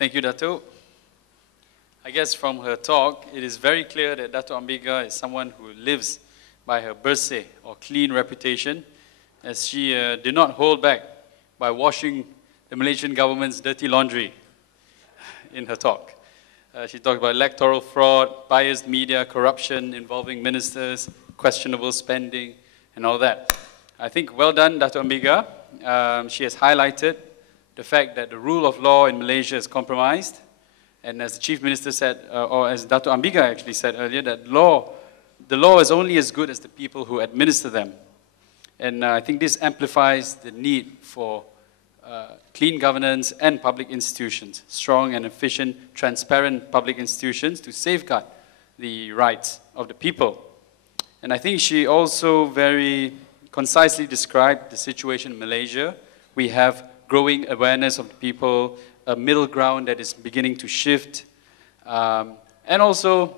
Thank you, Datuk. I guess from her talk, it is very clear that Datuk Ambiga is someone who lives by her bersih or clean reputation, as she did not hold back by washing the Malaysian government's dirty laundry in her talk. She talked about electoral fraud, biased media, corruption involving ministers, questionable spending, and all that. I think well done, Datuk Ambiga. She has highlighted the fact that the rule of law in Malaysia is compromised. And as the Chief Minister said, or as Datuk Ambiga actually said earlier, that the law is only as good as the people who administer them. And I think this amplifies the need for clean governance and public institutions, strong and efficient, transparent public institutions to safeguard the rights of the people. And I think she also very concisely described the situation in Malaysia. We have growing awareness of the people, a middle ground that is beginning to shift, and also,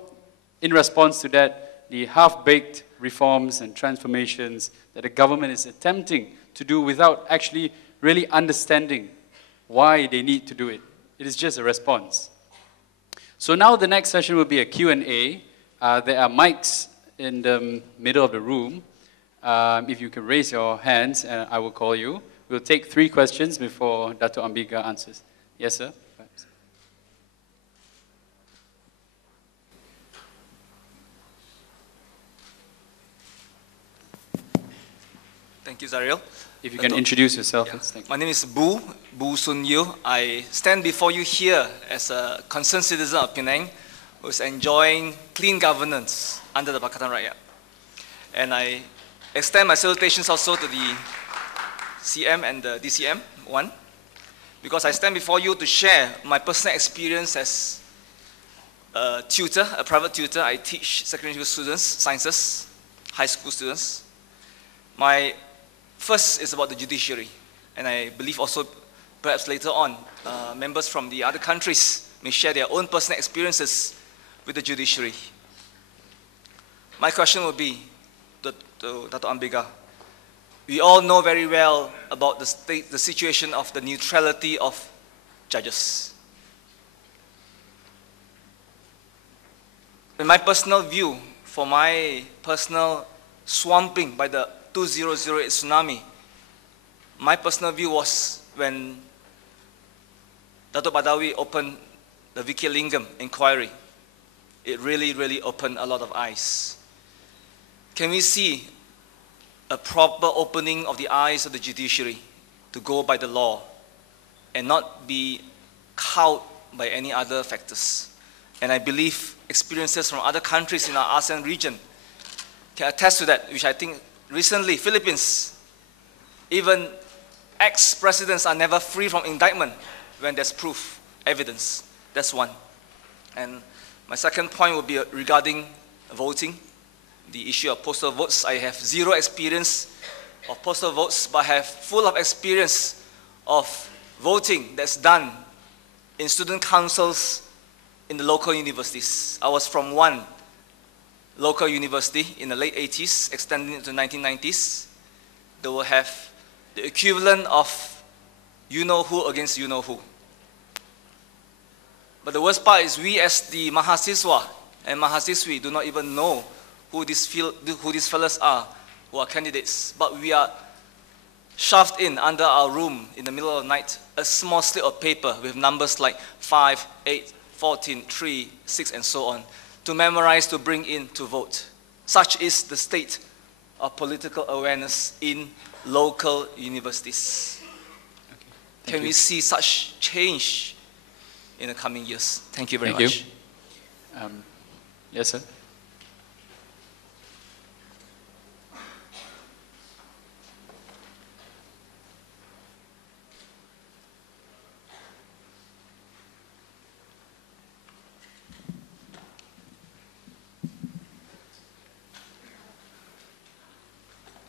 in response to that, the half-baked reforms and transformations that the government is attempting to do without actually really understanding why they need to do it. It is just a response. So now the next session will be a Q&A. There are mics in the middle of the room. If you can raise your hands, I will call you. We'll take 3 questions before Datuk Ambiga answers. Yes, sir? Perhaps. Thank you, Zariel. If you can introduce yourself. Yeah. Thank you. My name is Bu Sun Yu. I stand before you here as a concerned citizen of Penang who is enjoying clean governance under the Pakatan Rakyat. And I extend my salutations also to the CM and the DCM, because I stand before you to share my personal experience as a tutor, a private tutor. I teach secondary school students, sciences, high school students. My first is about the judiciary, and I believe also perhaps later on members from the other countries may share their own personal experiences with the judiciary. My question will be to Datuk Ambiga. We all know very well about the situation of the neutrality of judges. In my personal view, for my personal swamping by the 2008 tsunami, my personal view was when Datuk Badawi opened the Vicky Lingam inquiry. It really opened a lot of eyes. Can we see a proper opening of the eyes of the judiciary to go by the law and not be cowed by any other factors? And I believe experiences from other countries in our ASEAN region can attest to that, which I think recently, Philippines, even ex-presidents are never free from indictment when there's proof, evidence. That's one. And my second point will be regarding voting. The issue of postal votes. I have zero experience of postal votes, but I have full of experience of voting that's done in student councils in the local universities. I was from one local university in the late 80s, extending into the 1990s. They will have the equivalent of you-know-who against you-know-who. But the worst part is we as the Mahasiswa and Mahasiswi do not even know who these fellas are, who are candidates. But we are shoved in under our room in the middle of the night, a small slip of paper with numbers like 5, 8, 14, 3, 6, and so on, to memorize, to bring in, to vote. Such is the state of political awareness in local universities. Okay. Can we see such change in the coming years? Thank you very much. Yes, sir.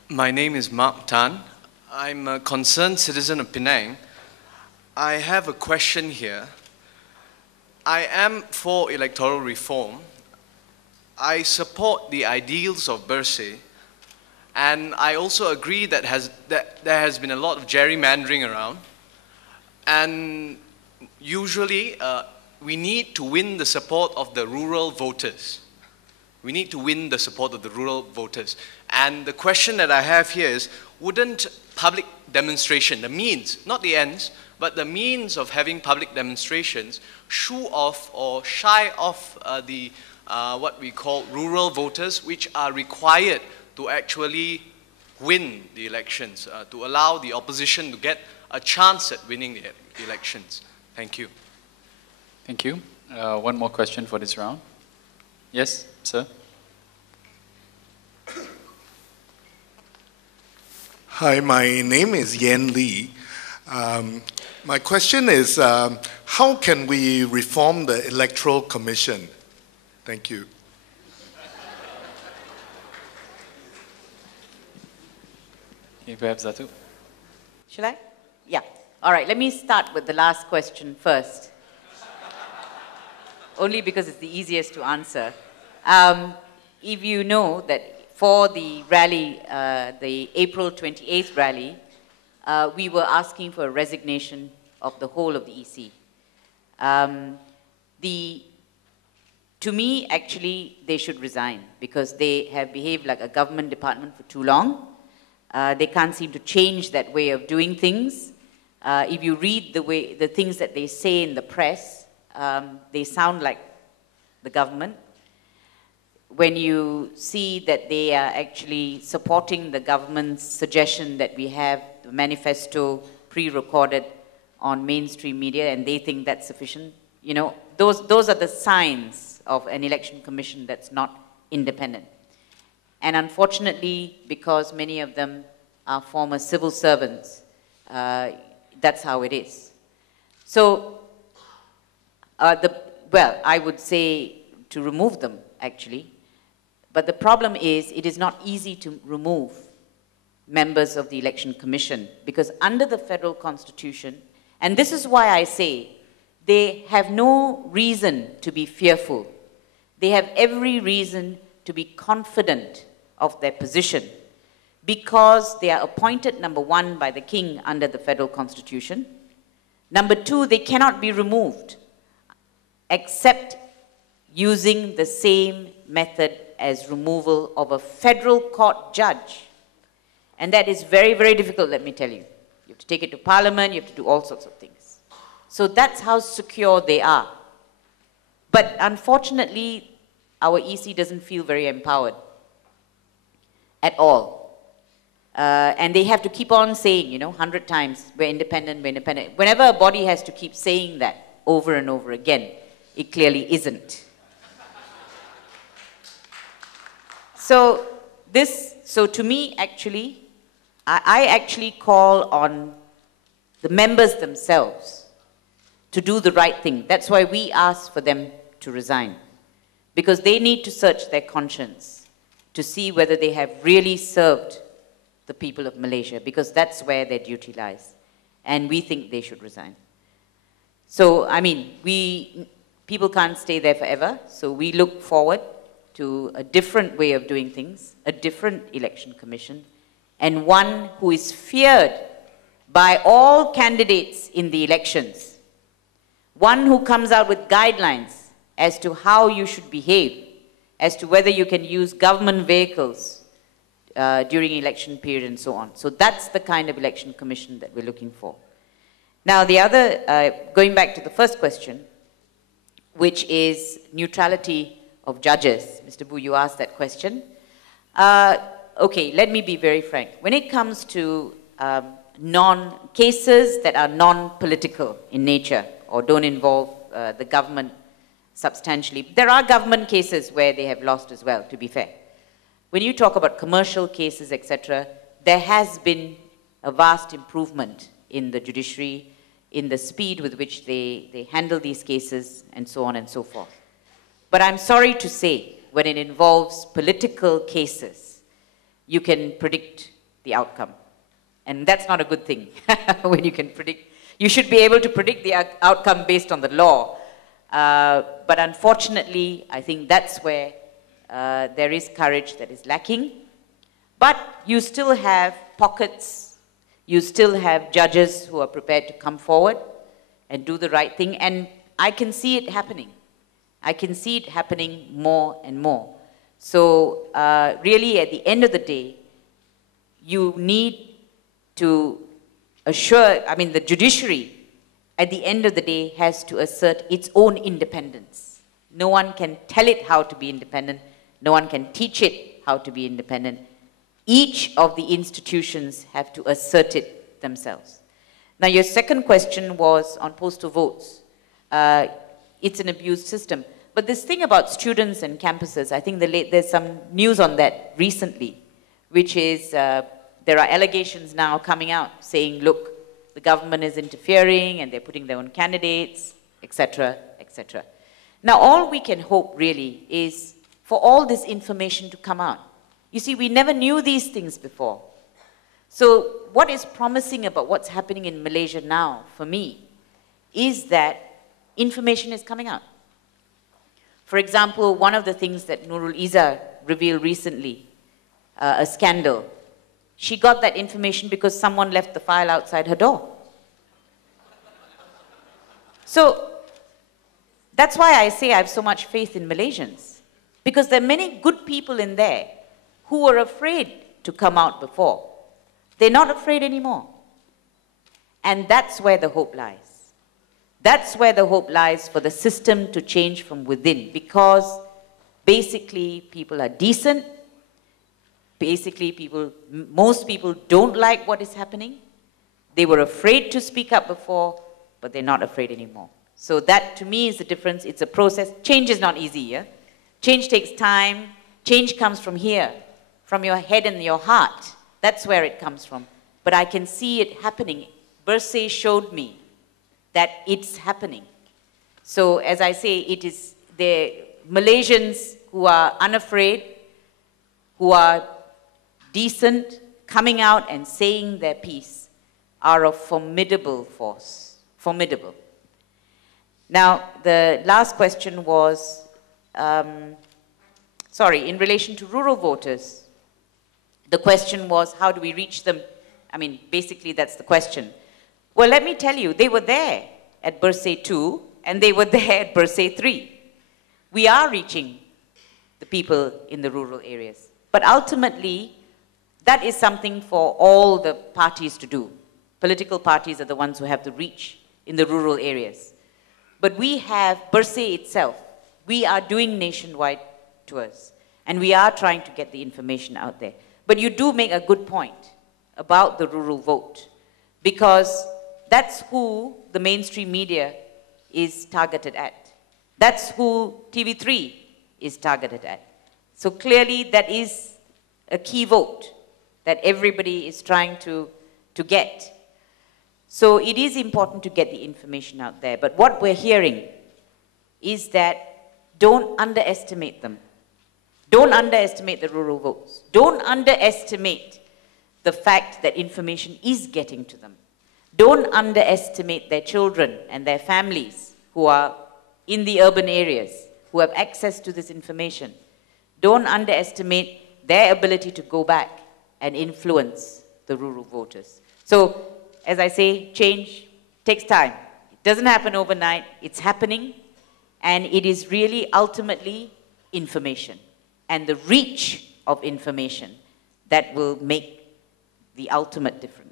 My name is Mark Tan. I'm a concerned citizen of Penang. I have a question here. I am for electoral reform. I support the ideals of Bersih, and I also agree that there has been a lot of gerrymandering around. And usually we need to win the support of the rural voters. We need to win the support of the rural voters. And the question that I have here is, wouldn't public demonstration, the means, not the ends, but the means of having public demonstrations, shoo off or shy off the what we call rural voters, which are required to actually win the elections, to allow the opposition to get a chance at winning the elections? Thank you. Thank you. One more question for this round. Yes, sir. Hi, my name is Yen Lee. My question is, how can we reform the Electoral Commission? Thank you. Okay, perhaps Datuk. Shall I? Yeah. All right, let me start with the last question first. Only because it's the easiest to answer. If you know that for the rally, the April 28th rally, we were asking for a resignation of the whole of the EC. To me, actually, they should resign because they have behaved like a government department for too long. They can't seem to change that way of doing things. If you read the things that they say in the press, they sound like the government. When you see that they are actually supporting the government's suggestion that we have the manifesto pre-recorded on mainstream media and they think that's sufficient, you know, those are the signs of an election commission that's not independent. And unfortunately, because many of them are former civil servants, that's how it is. So, well, I would say to remove them, actually. But the problem is, it is not easy to remove members of the Election Commission because under the federal constitution, and this is why I say they have no reason to be fearful. They have every reason to be confident of their position because they are appointed, number one, by the king under the federal constitution. Number two, they cannot be removed except using the same method as removal of a federal court judge. And that is very, very difficult, let me tell you. You have to take it to parliament, you have to do all sorts of things. So that's how secure they are. But unfortunately, our EC doesn't feel very empowered at all. And they have to keep on saying, you know, 100 times, we're independent, we're independent. Whenever a body has to keep saying that over and over again, it clearly isn't. So to me, actually, I actually call on the members themselves to do the right thing. That's why we ask for them to resign. Because they need to search their conscience to see whether they have really served the people of Malaysia, because that's where their duty lies. And we think they should resign. So, I mean, people can't stay there forever, so we look forward to a different way of doing things, a different election commission, and one who is feared by all candidates in the elections. One who comes out with guidelines as to how you should behave, as to whether you can use government vehicles during election period and so on. So that's the kind of election commission that we're looking for. Now the other, going back to the first question, which is neutrality of judges. Mr. Bu, you asked that question. Okay, let me be very frank. When it comes to cases that are non-political in nature or don't involve the government substantially, there are government cases where they have lost as well, to be fair. When you talk about commercial cases, etc., there has been a vast improvement in the judiciary, in the speed with which they handle these cases, and so on and so forth. But I'm sorry to say, when it involves political cases, you can predict the outcome. And that's not a good thing, when you can predict. You should be able to predict the outcome based on the law. But unfortunately, I think that's where there is courage that is lacking. But you still have pockets, you still have judges who are prepared to come forward and do the right thing. And I can see it happening. I can see it happening more and more. So really, at the end of the day, you need to assure, I mean, the judiciary, at the end of the day, has to assert its own independence. No one can tell it how to be independent. No one can teach it how to be independent. Each of the institutions have to assert it themselves. Now, your second question was on postal votes. It's an abused system. But this thing about students and campuses, I think there's some news on that recently, which is there are allegations now coming out saying, look, the government is interfering and they're putting their own candidates, etc., etc. Now, all we can hope really is for all this information to come out. You see, we never knew these things before. So what is promising about what's happening in Malaysia now, for me, is that information is coming out. For example, one of the things that Nurul Izzah revealed recently, a scandal, she got that information because someone left the file outside her door. So that's why I say I have so much faith in Malaysians, because there are many good people in there who were afraid to come out before. They're not afraid anymore. And that's where the hope lies. That's where the hope lies for the system to change from within, because basically people are decent. Basically most people don't like what is happening. They were afraid to speak up before, but they're not afraid anymore. So that to me is the difference. It's a process. Change is not easy, yeah? Change takes time. Change comes from here, from your head and your heart. That's where it comes from. But I can see it happening. Bersih showed me that it's happening. So as I say, it is the Malaysians who are unafraid, who are decent, coming out and saying their piece, are a formidable force. Formidable. Now, the last question was, in relation to rural voters. The question was, how do we reach them? I mean, basically that's the question. Well, let me tell you, they were there at Bersih 2, and they were there at Bersih 3. We are reaching the people in the rural areas. But ultimately, that is something for all the parties to do. Political parties are the ones who have to reach in the rural areas. But we have Bersih itself. We are doing nationwide tours, and we are trying to get the information out there. But you do make a good point about the rural vote, because that's who the mainstream media is targeted at. That's who TV3 is targeted at. So clearly that is a key vote that everybody is trying to get. So it is important to get the information out there. But what we're hearing is that don't underestimate them. Don't underestimate the rural votes. Don't underestimate the fact that information is getting to them. Don't underestimate their children and their families who are in the urban areas, who have access to this information. Don't underestimate their ability to go back and influence the rural voters. So, as I say, change takes time. It doesn't happen overnight. It's happening, and it is really ultimately information and the reach of information that will make the ultimate difference.